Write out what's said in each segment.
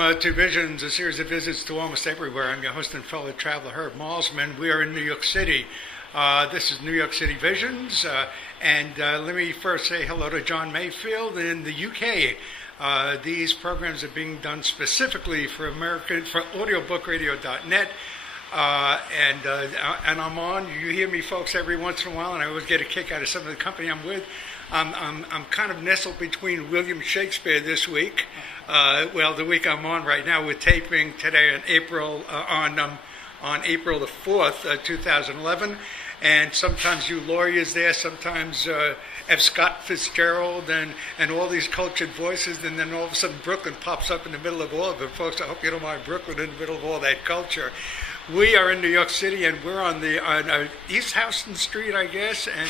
To Visions, a series of visits to almost everywhere. I'm your host and fellow traveler, Herb Malsman. We are in New York City. This is New York City Visions, and let me first say hello to John Mayfield in the UK. These programs are being done specifically for audiobookradio.net, and I'm on. You hear me, folks, every once in a while, and I always get a kick out of some of the company I'm with. I'm kind of nestled between William Shakespeare this week. The week I'm on right now, we're taping today on April the 4th, 2011. And sometimes you lawyers there, sometimes F. Scott Fitzgerald and all these cultured voices, and then all of a sudden Brooklyn pops up in the middle of all of it. Folks, I hope you don't mind Brooklyn in the middle of all that culture. We are in New York City, and we're on East Houston Street, I guess, and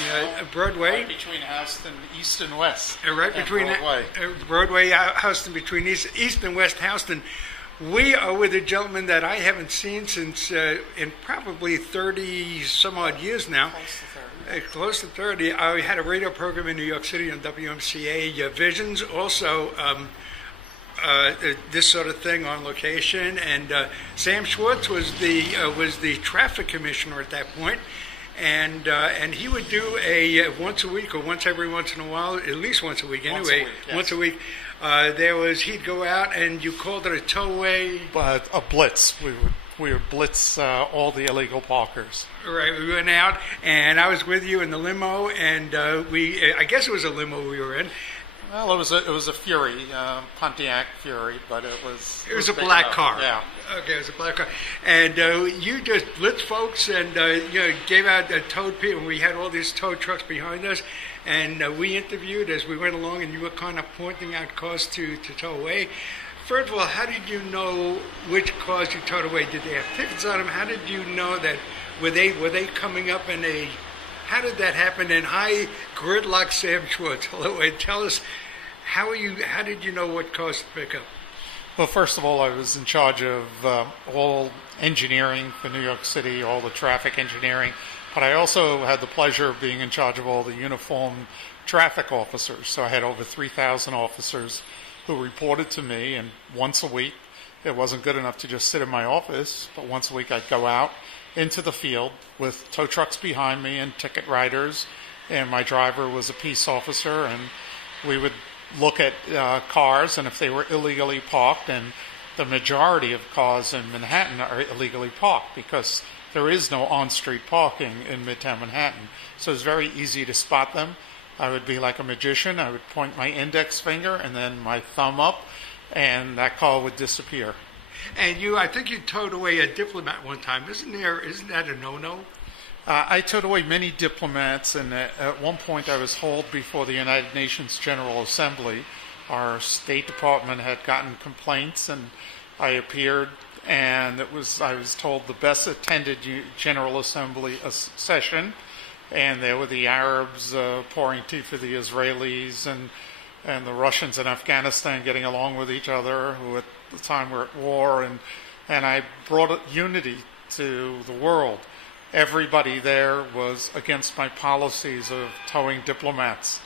Broadway. Right between Houston, East and West. Right between Broadway, Houston, between East and West Houston. We are with a gentleman that I haven't seen since in probably 30 some odd years now. Close to 30. I had a radio program in New York City on WMCA Visions, also this sort of thing on location. And Sam Schwartz was the traffic commissioner at that point. And he would do a once a week or once every once in a while, at least once a week anyway. Once a week. He'd go out, and you called it a towaway. But a blitz. We would blitz all the illegal parkers. Right. We went out, and I was with you in the limo, and I guess it was a limo we were in. Well, it was a Fury, Pontiac Fury, but it was a black car. Yeah. Okay, it was a black car, and you just blitzed folks, and gave out towed people. We had all these tow trucks behind us, and we interviewed as we went along, and you were kind of pointing out cars to tow away. First of all, how did you know which cars you towed away? Did they have tickets on them? How did you know that? Were they coming up in a? How did that happen? And hi, GridLock Sam Schwartz. Hello, and tell us how did you know what cars to pick up? Well, first of all, I was in charge of all engineering for New York City, all the traffic engineering, but I also had the pleasure of being in charge of all the uniformed traffic officers. So I had over 3,000 officers who reported to me, and once a week, it wasn't good enough to just sit in my office, but once a week I'd go out into the field with tow trucks behind me and ticket writers, and my driver was a peace officer, and we would look at cars, and if they were illegally parked, and the majority of cars in Manhattan are illegally parked because there is no on-street parking in Midtown Manhattan. So it's very easy to spot them. I would be like a magician. I would point my index finger and then my thumb up, and that car would disappear. And I think you towed away a diplomat one time. Isn't that a no-no? I towed away many diplomats, and at one point I was hauled before the United Nations General Assembly. Our State Department had gotten complaints, and I appeared, and I was told the best attended General Assembly session, and there were the Arabs pouring tea for the Israelis, and the Russians in Afghanistan getting along with each other, who at the time were at war, and I brought unity to the world. Everybody there was against my policies of towing diplomats.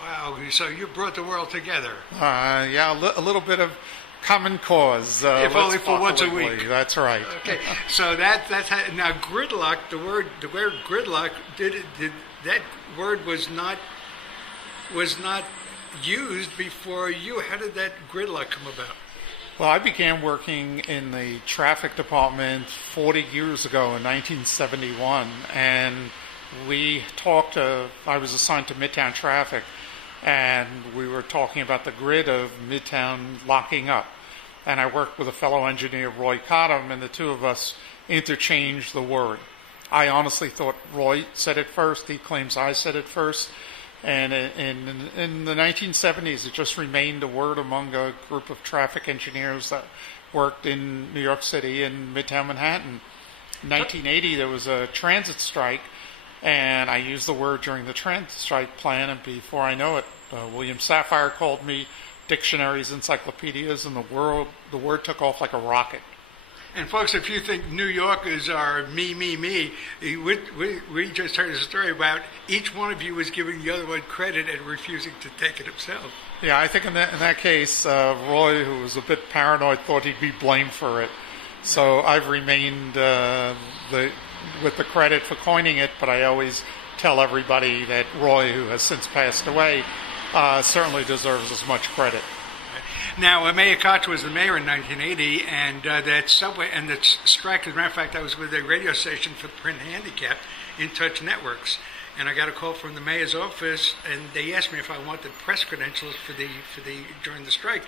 Wow, so you brought the world together. A little bit of common cause. If only for once a week. That's right. Okay, so that's how, now GridLock. The word GridLock that word was not used before you. How did that GridLock come about? Well, I began working in the traffic department 40 years ago in 1971, and I was assigned to Midtown traffic, and we were talking about the grid of Midtown locking up. And I worked with a fellow engineer, Roy Cottam, and the two of us interchanged the word. I honestly thought Roy said it first. He claims I said it first. And in the 1970s, it just remained a word among a group of traffic engineers that worked in New York City and Midtown Manhattan. In 1980, there was a transit strike, and I used the word during the transit strike plan, and before I know it, William Safire called me dictionaries, encyclopedias, and the word took off like a rocket. And folks, if you think New Yorkers are me, we just heard a story about each one of you was giving the other one credit and refusing to take it himself. Yeah, I think in that case, Roy, who was a bit paranoid, thought he'd be blamed for it. So I've remained with the credit for coining it, but I always tell everybody that Roy, who has since passed away, certainly deserves as much credit. Now, Mayor Koch was the mayor in 1980, and that subway and the strike, as a matter of fact, I was with a radio station for the print handicap, In Touch Networks, and I got a call from the mayor's office, and they asked me if I wanted press credentials for the during the strike,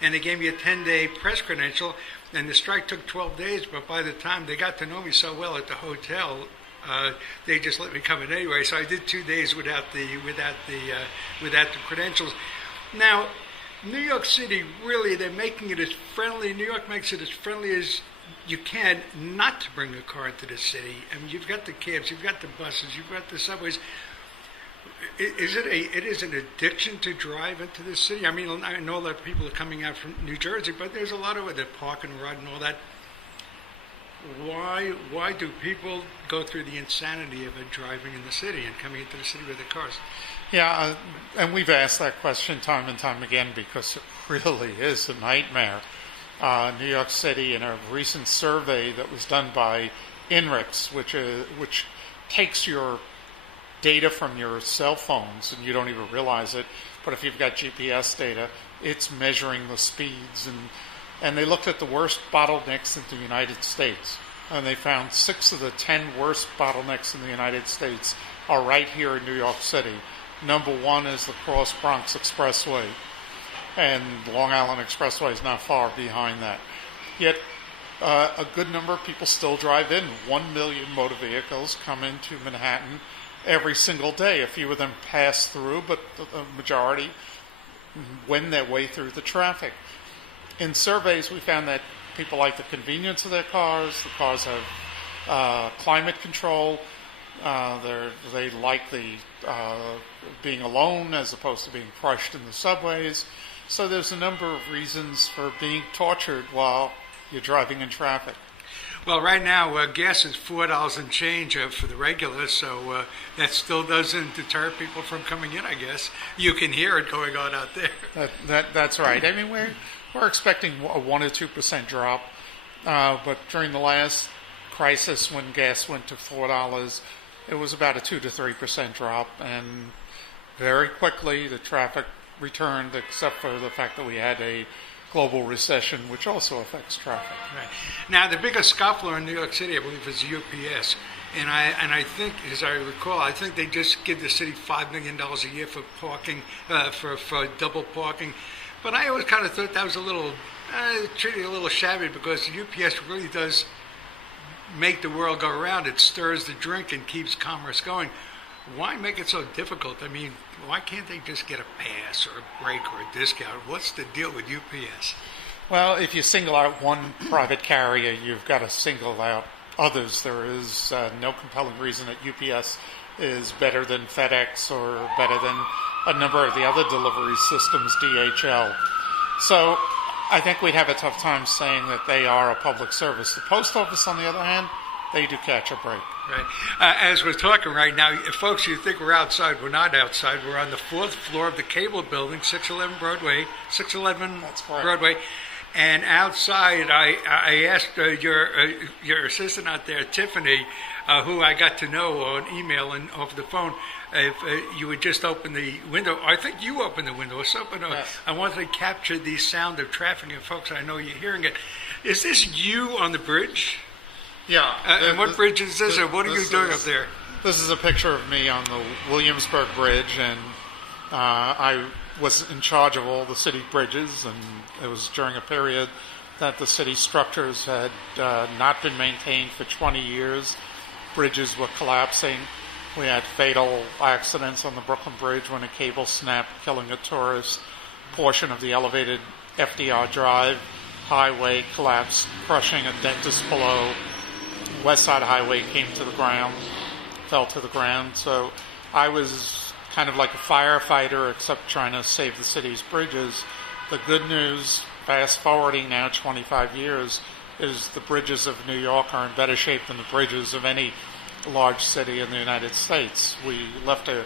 and they gave me a 10-day press credential, and the strike took 12 days, but by the time they got to know me so well at the hotel, they just let me come in anyway. So I did 2 days without the credentials. Now, New York City, really, they're making it as friendly. New York makes it as friendly as you can not to bring a car into the city. I mean, you've got the cabs, you've got the buses, you've got the subways. It is an addiction to drive into the city. I mean, I know a lot of people are coming out from New Jersey, but there's a lot of it that park and ride and all that. Why do people go through the insanity of driving in the city and coming into the city with their cars? Yeah, and we've asked that question time and time again because it really is a nightmare. New York City, in a recent survey that was done by INRIX, which takes your data from your cell phones, and you don't even realize it, but if you've got GPS data, it's measuring the speeds, and they looked at the worst bottlenecks in the United States, and they found 6 of the 10 worst bottlenecks in the United States are right here in New York City. Number 1 is the Cross Bronx Expressway, and Long Island Expressway is not far behind that. Yet a good number of people still drive in. 1 million motor vehicles come into Manhattan every single day. A few of them pass through, but the majority wend their way through the traffic. In surveys, we found that people like the convenience of their cars. The cars have climate control. They like the being alone as opposed to being crushed in the subways. So there's a number of reasons for being tortured while you're driving in traffic. Well, right now, gas is $4 and change for the regular, so that still doesn't deter people from coming in, I guess. You can hear it going on out there. That's right. I mean, we're expecting a 1 or 2% drop, but during the last crisis when gas went to $4, it was about a 2 to 3% drop, and very quickly the traffic returned, except for the fact that we had a global recession, which also affects traffic. Right. Now, the biggest scuffler in New York City, I believe, is UPS. And I think, as I recall, I think they just give the city $5 million a year for parking, for double parking. But I always kind of thought that was treated a little shabby, because UPS really does make the world go around. It stirs the drink and keeps commerce going. Why make it so difficult? I mean, why can't they just get a pass or a break or a discount? What's the deal with UPS? Well, if you single out one private carrier, you've got to single out others. There is no compelling reason that UPS is better than FedEx or better than a number of the other delivery systems, DHL. So I think we'd have a tough time saying that they are a public service. The post office, on the other hand, they do catch a break. Right. As we're talking right now, folks, you think we're outside. We're not outside. We're on the 4th floor of the Cable Building, 611 Broadway. That's correct. Broadway. And outside, I asked your assistant out there, Tiffany, who I got to know on email and over the phone, if you would just open the window. I think you opened the window or something. Yes. I wanted to capture the sound of traffic, and folks, I know you're hearing it. Is this you on the bridge? Yeah. And what bridge is this, or what are you doing up there? This is a picture of me on the Williamsburg Bridge, and I was in charge of all the city bridges, and it was during a period that the city structures had not been maintained for 20 years. Bridges were collapsing. We had fatal accidents on the Brooklyn Bridge when a cable snapped, killing a tourist. Portion of the elevated FDR Drive highway collapsed, crushing a dentist below. West Side Highway came to the ground, fell to the ground. So I was kind of like a firefighter, except trying to save the city's bridges. The good news, fast forwarding now 25 years, is the bridges of New York are in better shape than the bridges of any large city in the United States. We left a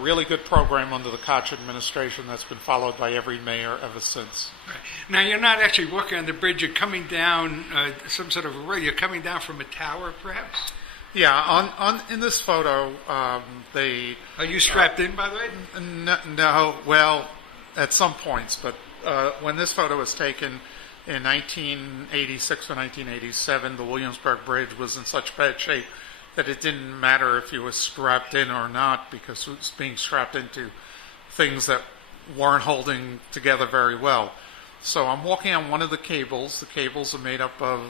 really good program under the Koch administration that's been followed by every mayor ever since. Right. Now, you're not actually walking on the bridge. You're coming down some sort of a road. You're coming down from a tower, perhaps? Yeah, in this photo, they... Are you strapped in, by the way? No, well, at some points, but when this photo was taken in 1986 or 1987, the Williamsburg Bridge was in such bad shape that it didn't matter if you were strapped in or not, because it was being strapped into things that weren't holding together very well. So I'm walking on one of the cables. The cables are made up of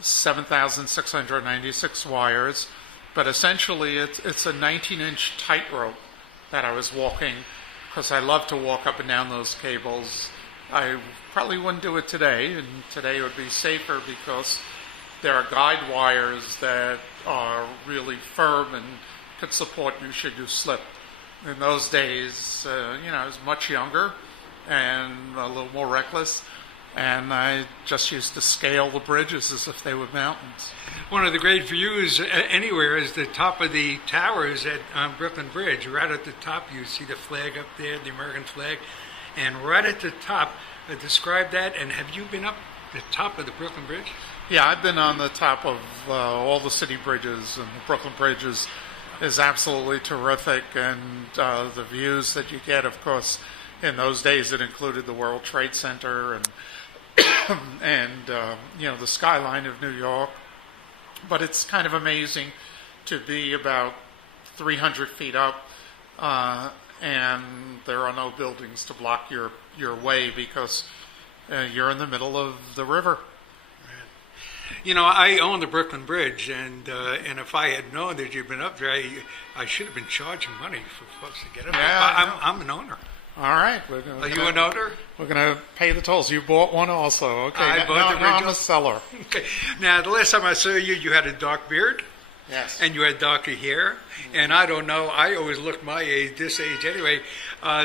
7,696 wires, but essentially it's a 19-inch tightrope that I was walking, because I love to walk up and down those cables. I probably wouldn't do it today, and today would be safer because there are guide wires that are really firm and could support you should you slip. In those days, I was much younger and a little more reckless, and I just used to scale the bridges as if they were mountains. One of the great views anywhere is the top of the towers at Brooklyn Bridge. Right at the top, you see the flag up there, the American flag, and right at the top, describe that. And have you been up the top of the Brooklyn Bridge? Yeah, I've been on the top of all the city bridges, and the Brooklyn Bridge is absolutely terrific, and the views that you get, of course, in those days it included the World Trade Center and the skyline of New York. But it's kind of amazing to be about 300 feet up, and there are no buildings to block your way because you're in the middle of the river. I own the Brooklyn Bridge, and if I had known that you'd been up there, I should have been charging money for folks to get up there. I'm an owner. All right. Are you an owner? We're going to pay the tolls. You bought one also. Okay. I bought the bridge. I'm a seller. Okay. Now, the last time I saw you, you had a dark beard. Yes. And you had darker hair. And I don't know, I always look my age, this age anyway.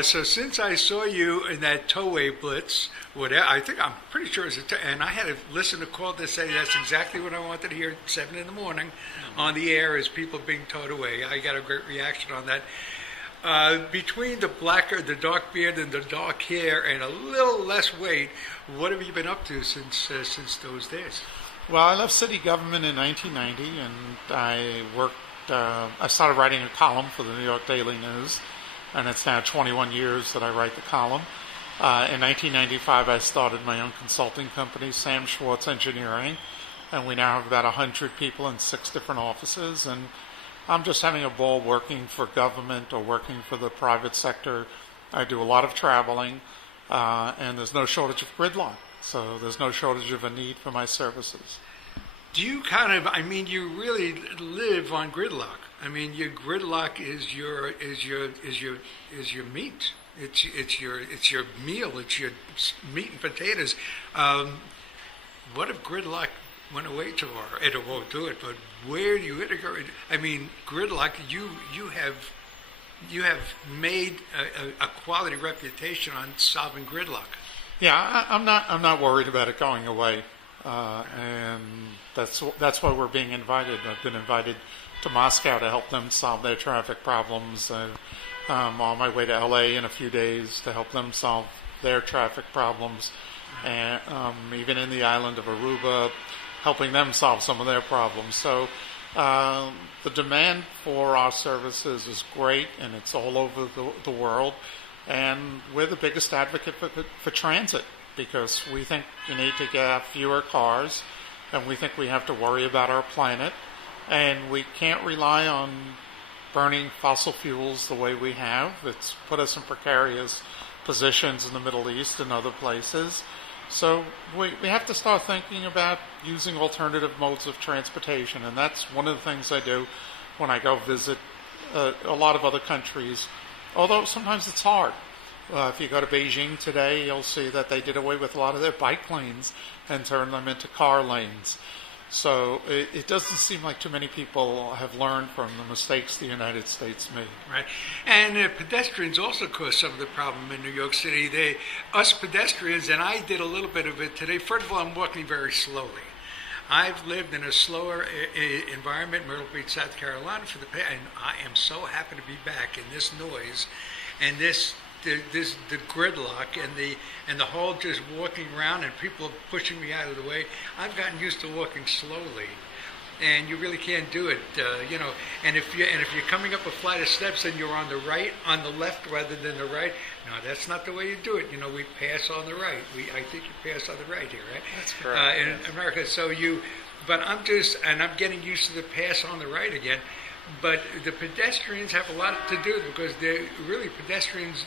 So since I saw you in that towaway blitz, I'm pretty sure it's and I had a listener call to say that's exactly what I wanted to hear at 7 in the morning on the air as people being towed away. I got a great reaction on that. Between the dark beard and the dark hair and a little less weight, what have you been up to since those days? Well, I left city government in 1990, and I started writing a column for the New York Daily News, and it's now 21 years that I write the column. In 1995, I started my own consulting company, Sam Schwartz Engineering, and we now have about 100 people in 6 different offices, and I'm just having a ball working for government or working for the private sector. I do a lot of traveling, and there's no shortage of GridLock, so there's no shortage of a need for my services. Do you you really live on GridLock? I mean, your GridLock is your meat. It's your meal. It's your meat and potatoes. What if GridLock went away tomorrow? It won't do it, but where do you integrate? I mean, GridLock, you have made a quality reputation on solving gridlock. Yeah, I'm not worried about it going away, and that's why we're being invited. I've been invited to Moscow to help them solve their traffic problems. I'm on my way to LA in a few days to help them solve their traffic problems, and even in the island of Aruba, helping them solve some of their problems. So the demand for our services is great, and it's all over the world. And we're the biggest advocate for transit, because we think you need to get fewer cars, and we think we have to worry about our planet, and we can't rely on burning fossil fuels the way we have. It's put us in precarious positions in the Middle East and other places. So we have to start thinking about using alternative modes of transportation, and that's one of the things I do when I go visit a lot of other countries, although sometimes it's hard. If you go to Beijing today, you'll see that they did away with a lot of their bike lanes and turned them into car lanes. So it doesn't seem like too many people have learned from the mistakes the United States made. Right. And pedestrians also cause some of the problem in New York City. Us pedestrians, and I did a little bit of it today. First of all, I'm walking very slowly. I've lived in a slower environment, Myrtle Beach, South Carolina, and I am so happy to be back in this noise, and the gridlock and the whole just walking around and people pushing me out of the way. I've gotten used to walking slowly, and you really can't do it, And if you're coming up a flight of steps and you're on the left rather than the right, no, that's not the way you do it. We pass on the right. I think you pass on the right here, right? That's correct. In America, but I'm getting used to the pass on the right again. But the pedestrians have a lot to do because they're really pedestrians.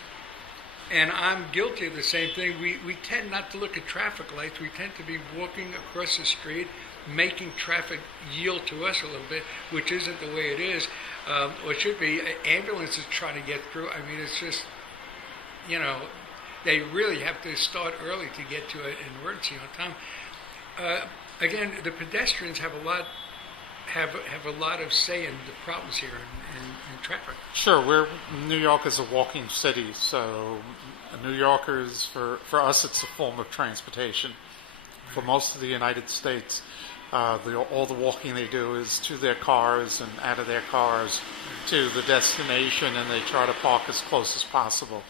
And I'm guilty of the same thing. We tend not to look at traffic lights. We tend to be walking across the street, making traffic yield to us a little bit, which isn't the way it is, or it should be. Ambulances trying to get through. I mean, it's just, they really have to start early to get to an emergency on time. Again, the pedestrians have a lot of say in the problems here in traffic. Sure, New York is a walking city, so New Yorkers, for us, it's a form of transportation. For most of the United States, all the walking they do is to their cars and out of their cars to the destination, and they try to park as close as possible.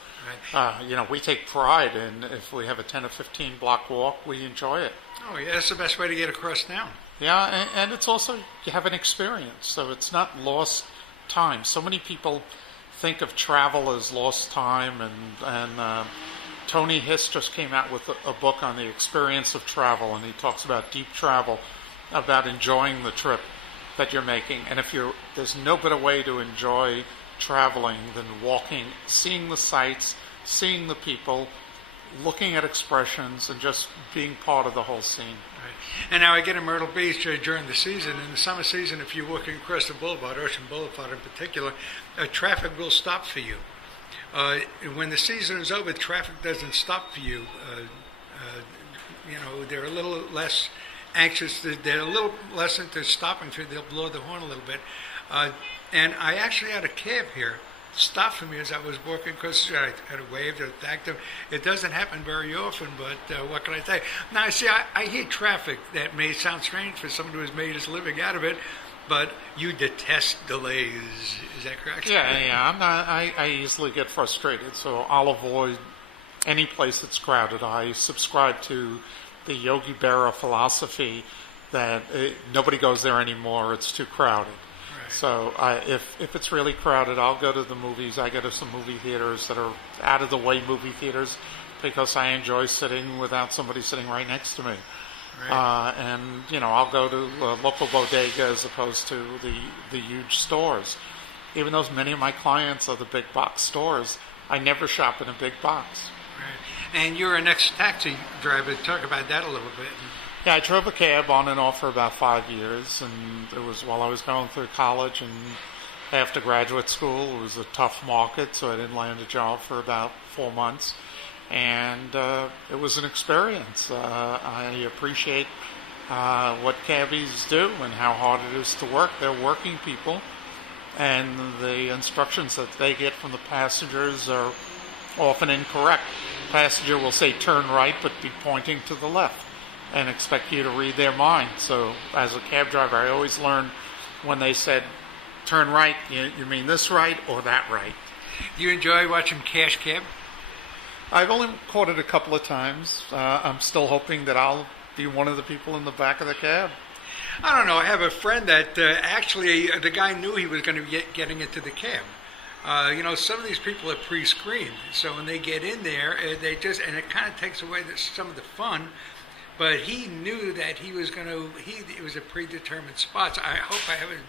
Right. We take pride in if we have a 10 or 15 block walk, we enjoy it. Oh, yeah, that's the best way to get across town. Yeah, and it's also, you have an experience, so it's not lost time. So many people think of travel as lost time, and Tony Hiss just came out with a book on the experience of travel, and he talks about deep travel, about enjoying the trip that you're making. And there's no better way to enjoy traveling than walking, seeing the sights, seeing the people, looking at expressions, and just being part of the whole scene. Right. And now I get in Myrtle Beach during the season. In the summer season, if you're walking across the boulevard, Ocean Boulevard in particular, traffic will stop for you. When the season is over, traffic doesn't stop for you. They're a little less anxious. They're a little less into stopping for you. They'll blow the horn a little bit. And I actually had a cab here stop for me as I was walking across the street. I had waved or thanked him. It doesn't happen very often, but what can I say? Now, see, I hate traffic. That may sound strange for someone who has made his living out of it, but you detest delays. Is that correct? Yeah. I easily get frustrated, so I'll avoid any place that's crowded. I subscribe to the Yogi Berra philosophy that nobody goes there anymore. It's too crowded. So if it's really crowded, I'll go to the movies. I go to some movie theaters that are out-of-the-way movie theaters because I enjoy sitting without somebody sitting right next to me. Right. I'll go to a local bodega as opposed to the huge stores. Even though many of my clients are the big box stores, I never shop in a big box. Right. And you're an ex-taxi driver. Talk about that a little bit. Yeah, I drove a cab on and off for about 5 years, and it was while I was going through college and after graduate school. It was a tough market, so I didn't land a job for about 4 months, and it was an experience. I appreciate what cabbies do and how hard it is to work. They're working people, and the instructions that they get from the passengers are often incorrect. Passenger will say turn right, but be pointing to the left, and expect you to read their mind. So as a cab driver, I always learn when they said, turn right, you mean this right or that right. Do you enjoy watching Cash Cab? I've only caught it a couple of times. I'm still hoping that I'll be one of the people in the back of the cab. I don't know. I have a friend that actually the guy knew he was going to be getting into the cab. Some of these people are pre-screened. So when they get in there, and it kind of takes away some of the fun. But he knew that he was going to, it was a predetermined spot. So I hope I haven't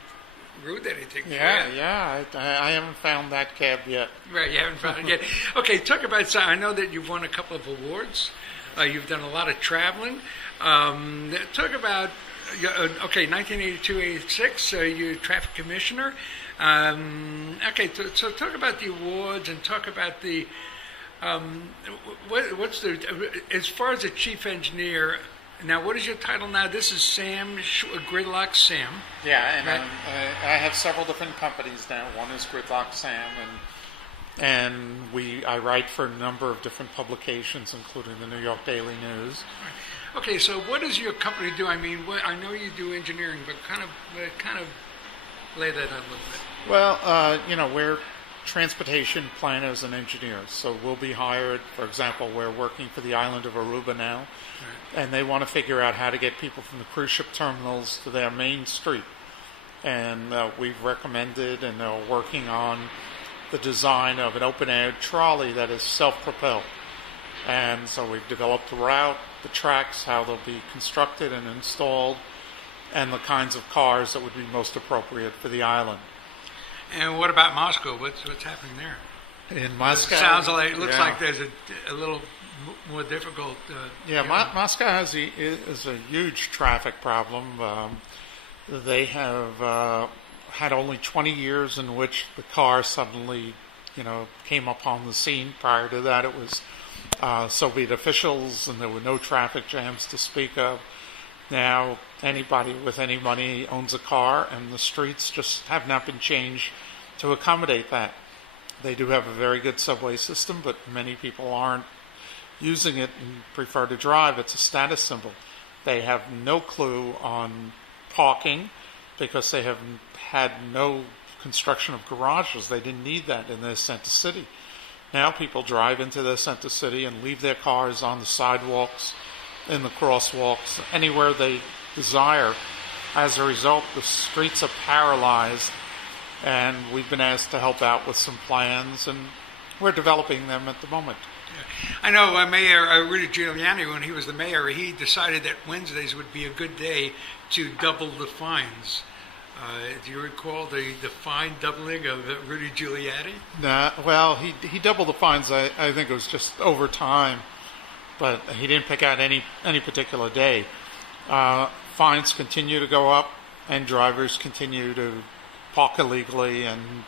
ruined anything. Yeah. I haven't found that cab yet. Right, you haven't found it yet. Okay, talk about, I know that you've won a couple of awards. You've done a lot of traveling. Talk about, 1982-86, you're traffic commissioner. So talk about the awards and talk about the, what's as far as the chief engineer, now what is your title now? This is Sam, GridLock Sam. Yeah, and right? I have several different companies now. One is GridLock Sam, and I write for a number of different publications, including the New York Daily News. Okay, so what does your company do? I mean, I know you do engineering, but kind of lay that out a little bit. Well, we're transportation planners and engineers. So we'll be hired, for example, we're working for the island of Aruba now, right, and they want to figure out how to get people from the cruise ship terminals to their main street. And we've recommended and are working on the design of an open-air trolley that is self-propelled. And so we've developed the route, the tracks, how they'll be constructed and installed, and the kinds of cars that would be most appropriate for the island. And what about Moscow? What's happening there? In Moscow, it looks like there's a little more difficult. Moscow is a huge traffic problem. They have had only 20 years in which the car suddenly, came upon the scene. Prior to that, it was Soviet officials, and there were no traffic jams to speak of. Now, anybody with any money owns a car, and the streets just have not been changed to accommodate that. They do have a very good subway system, but many people aren't using it and prefer to drive. It's a status symbol. They have no clue on parking because they have had no construction of garages. They didn't need that in their center city. Now people drive into their center city and leave their cars on the sidewalks, in the crosswalks, anywhere they desire. As a result, the streets are paralyzed, and we've been asked to help out with some plans, and we're developing them at the moment. I know Mayor Rudy Giuliani, when he was the mayor, he decided that Wednesdays would be a good day to double the fines. Do you recall the fine doubling of Rudy Giuliani? Nah, well, he doubled the fines. I think it was just over time, but he didn't pick out any particular day. Fines continue to go up, and drivers continue to park illegally, and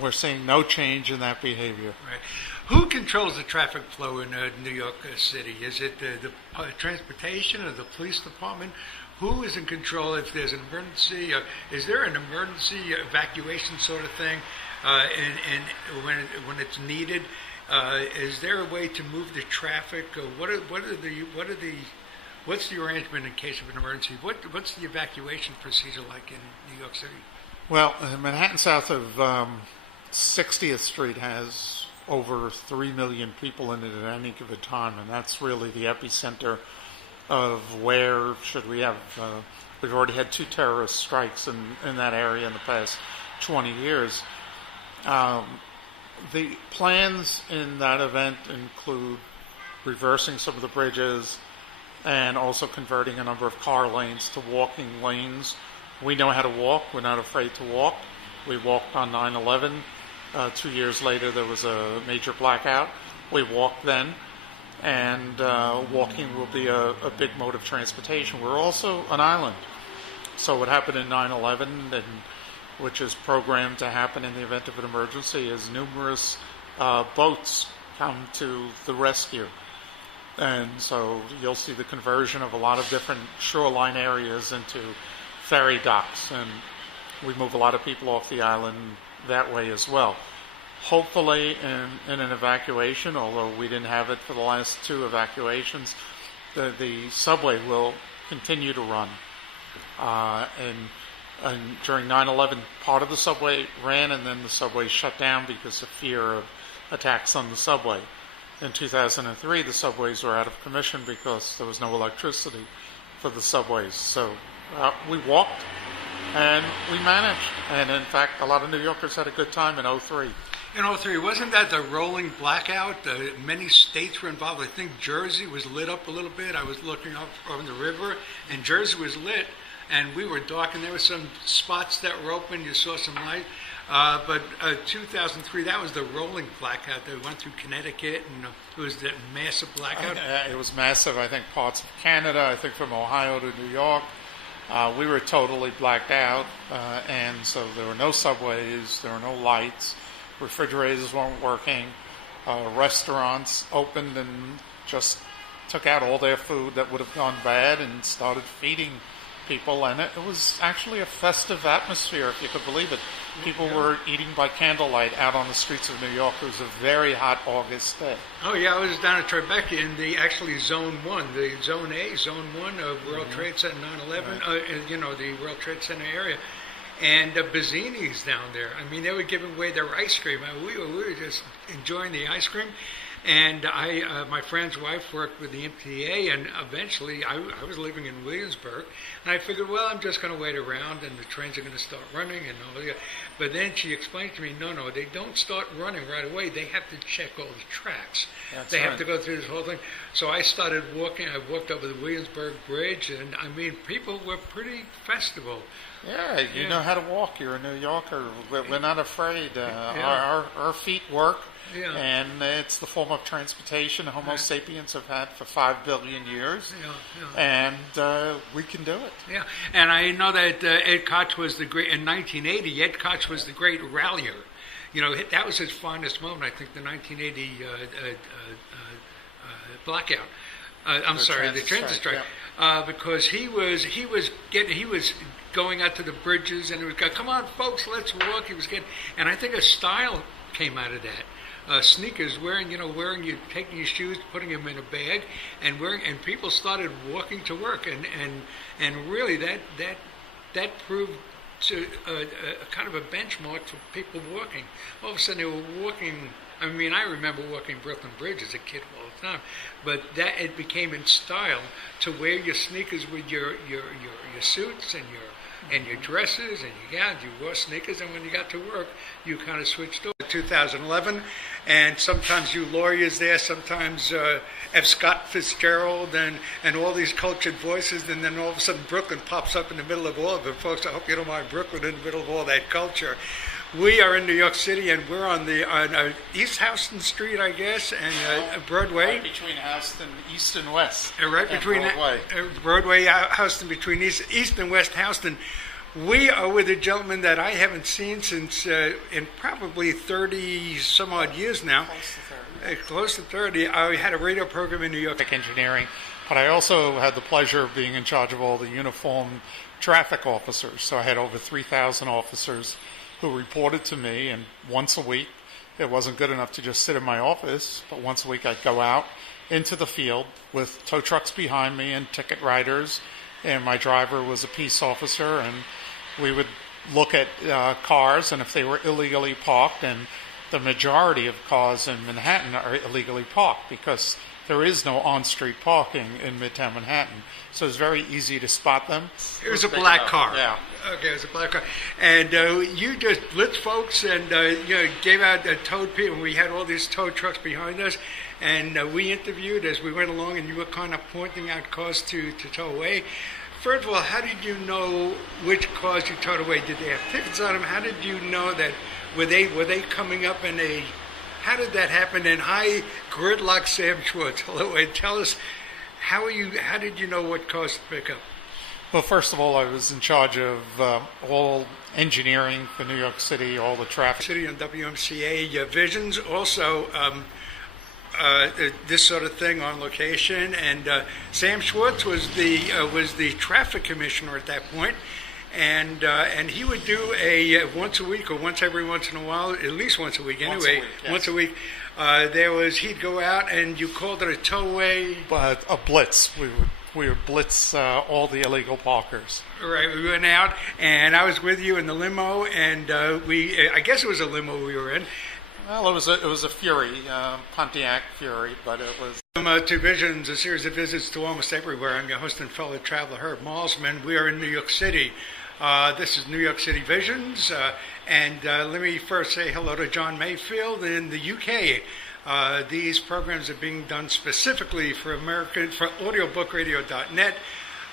we're seeing no change in that behavior. Right. Who controls the traffic flow in New York City? Is it the transportation or the police department? Who is in control if there's an emergency? Is there an emergency evacuation sort of thing? And when it's needed, is there a way to move the traffic? What's the arrangement in case of an emergency? What's the evacuation procedure like in New York City? Well, Manhattan south of 60th Street has over 3 million people in it at any given time, and that's really the epicenter of where should we have. We've already had 2 terrorist strikes in that area in the past 20 years. The plans in that event include reversing some of the bridges and also converting a number of car lanes to walking lanes. We know how to walk. We're not afraid to walk. We walked on 9/11. 2 years later, there was a major blackout. We walked then, and walking will be a big mode of transportation. We're also an island. So what happened in 9/11, and which is programmed to happen in the event of an emergency, is numerous boats come to the rescue. And so you'll see the conversion of a lot of different shoreline areas into ferry docks, and we move a lot of people off the island that way as well. Hopefully in an evacuation, although we didn't have it for the last 2 evacuations, the subway will continue to run. And during 9/11, part of the subway ran, and then the subway shut down because of fear of attacks on the subway. In 2003, the subways were out of commission because there was no electricity for the subways. So we walked, and we managed. And in fact, a lot of New Yorkers had a good time in 2003. In 2003, wasn't that the rolling blackout? Many states were involved. I think Jersey was lit up a little bit. I was looking up on the river, and Jersey was lit, and we were dark, and there were some spots that were open. You saw some light. But 2003, that was the rolling blackout that went through Connecticut, and it was that massive blackout. It was massive. I think parts of Canada, I think from Ohio to New York. We were totally blacked out, and so there were no subways, there were no lights, refrigerators weren't working, restaurants opened and just took out all their food that would have gone bad and started feeding people, and it was actually a festive atmosphere, if you could believe it. People were eating by candlelight out on the streets of New York. It was a very hot August day. Oh yeah, I was down at Tribeca in the actually Zone 1, the Zone A, Zone 1 of World Trade Center 9/11, right. The World Trade Center area. And Bazzini's down there. I mean, they were giving away their ice cream. We were just enjoying the ice cream. And my friend's wife worked with the MTA, and eventually I was living in Williamsburg, and I figured, well, I'm just going to wait around, and the trains are going to start running, and all that. But then she explained to me, no, they don't start running right away. They have to check all the tracks. They have to go through this whole thing. So I started walking. I walked over the Williamsburg Bridge, and I mean, people were pretty festival. Yeah, you know how to walk. You're a New Yorker. We're not afraid. Our feet work. Yeah. And it's the form of transportation Homo sapiens have had for 5 billion years. And we can do it. Yeah, and I know that Ed Koch was the great, in 1980, Ed Koch was the great rallier. You know, that was his finest moment, I think, the 1980 blackout. The transit strike. Yeah. Because he was going out to the bridges, and it was, come on, folks, let's walk. He was and I think a style came out of that. Sneakers, taking your shoes, putting them in a bag, and people started walking to work, and really that proved to a kind of a benchmark for people walking. All of a sudden, they were walking. I mean, I remember walking Brooklyn Bridge as a kid all the time, but that it became in style to wear your sneakers with your suits and your dresses, and you wore sneakers, and when you got to work, you kind of switched over. 2011, and sometimes you lawyers there, sometimes F. Scott Fitzgerald, and all these cultured voices, and then all of a sudden Brooklyn pops up in the middle of all of it. Folks, I hope you don't mind Brooklyn in the middle of all that culture. We are in New York City, and we're on East Houston Street, I guess, and Broadway. Right between Houston, East and West. Right between Broadway, Houston, between East and West Houston. We are with a gentleman that I haven't seen since in probably 30 some odd years now. Close to 30. I had a radio program in New York. Engineering, but I also had the pleasure of being in charge of all the uniformed traffic officers. So I had over 3,000 officers who reported to me, and once a week, it wasn't good enough to just sit in my office, but once a week I'd go out into the field with tow trucks behind me and ticket writers, and my driver was a peace officer, and we would look at cars, and if they were illegally parked, and the majority of cars in Manhattan are illegally parked because there is no on-street parking in Midtown Manhattan. So it's very easy to spot them. It was a black car. Yeah. Okay, it was a black car. And you just blitzed folks and gave out towed people. We had all these tow trucks behind us, and we interviewed as we went along, and you were kind of pointing out cars to tow away. First of all, how did you know which cars you towed away? Did they have tickets on them? How did you know that? Were they coming up in a? How did that happen? And hi, GridLock Sam Schwartz. Hello, and tell us how did you know what cars to pick up? Well, first of all, I was in charge of all engineering for New York City, all the traffic. City and WMCA visions, also this sort of thing on location. And Sam Schwartz was the traffic commissioner at that point, and he would do a once a week or once every once in a while, at least once a week anyway. Once a week. He'd go out, and you called it a towaway. A blitz. We would blitz all the illegal parkers. Right, we went out, and I was with you in the limo, and I guess it was a limo we were in. Well, it was a Fury, Pontiac Fury, but it was. To Visions, a series of visits to almost everywhere. I'm your host and fellow traveler, Herb Malsman. We are in New York City. This is New York City Visions, and let me first say hello to John Mayfield in the UK. These programs are being done specifically for audiobookradio.net,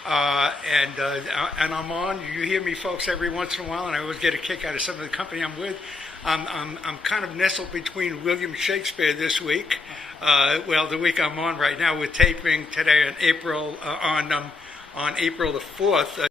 and I'm on. You hear me, folks, every once in a while, and I always get a kick out of some of the company I'm with. I'm kind of nestled between William Shakespeare this week. The week I'm on right now, we're taping today on April the 4th.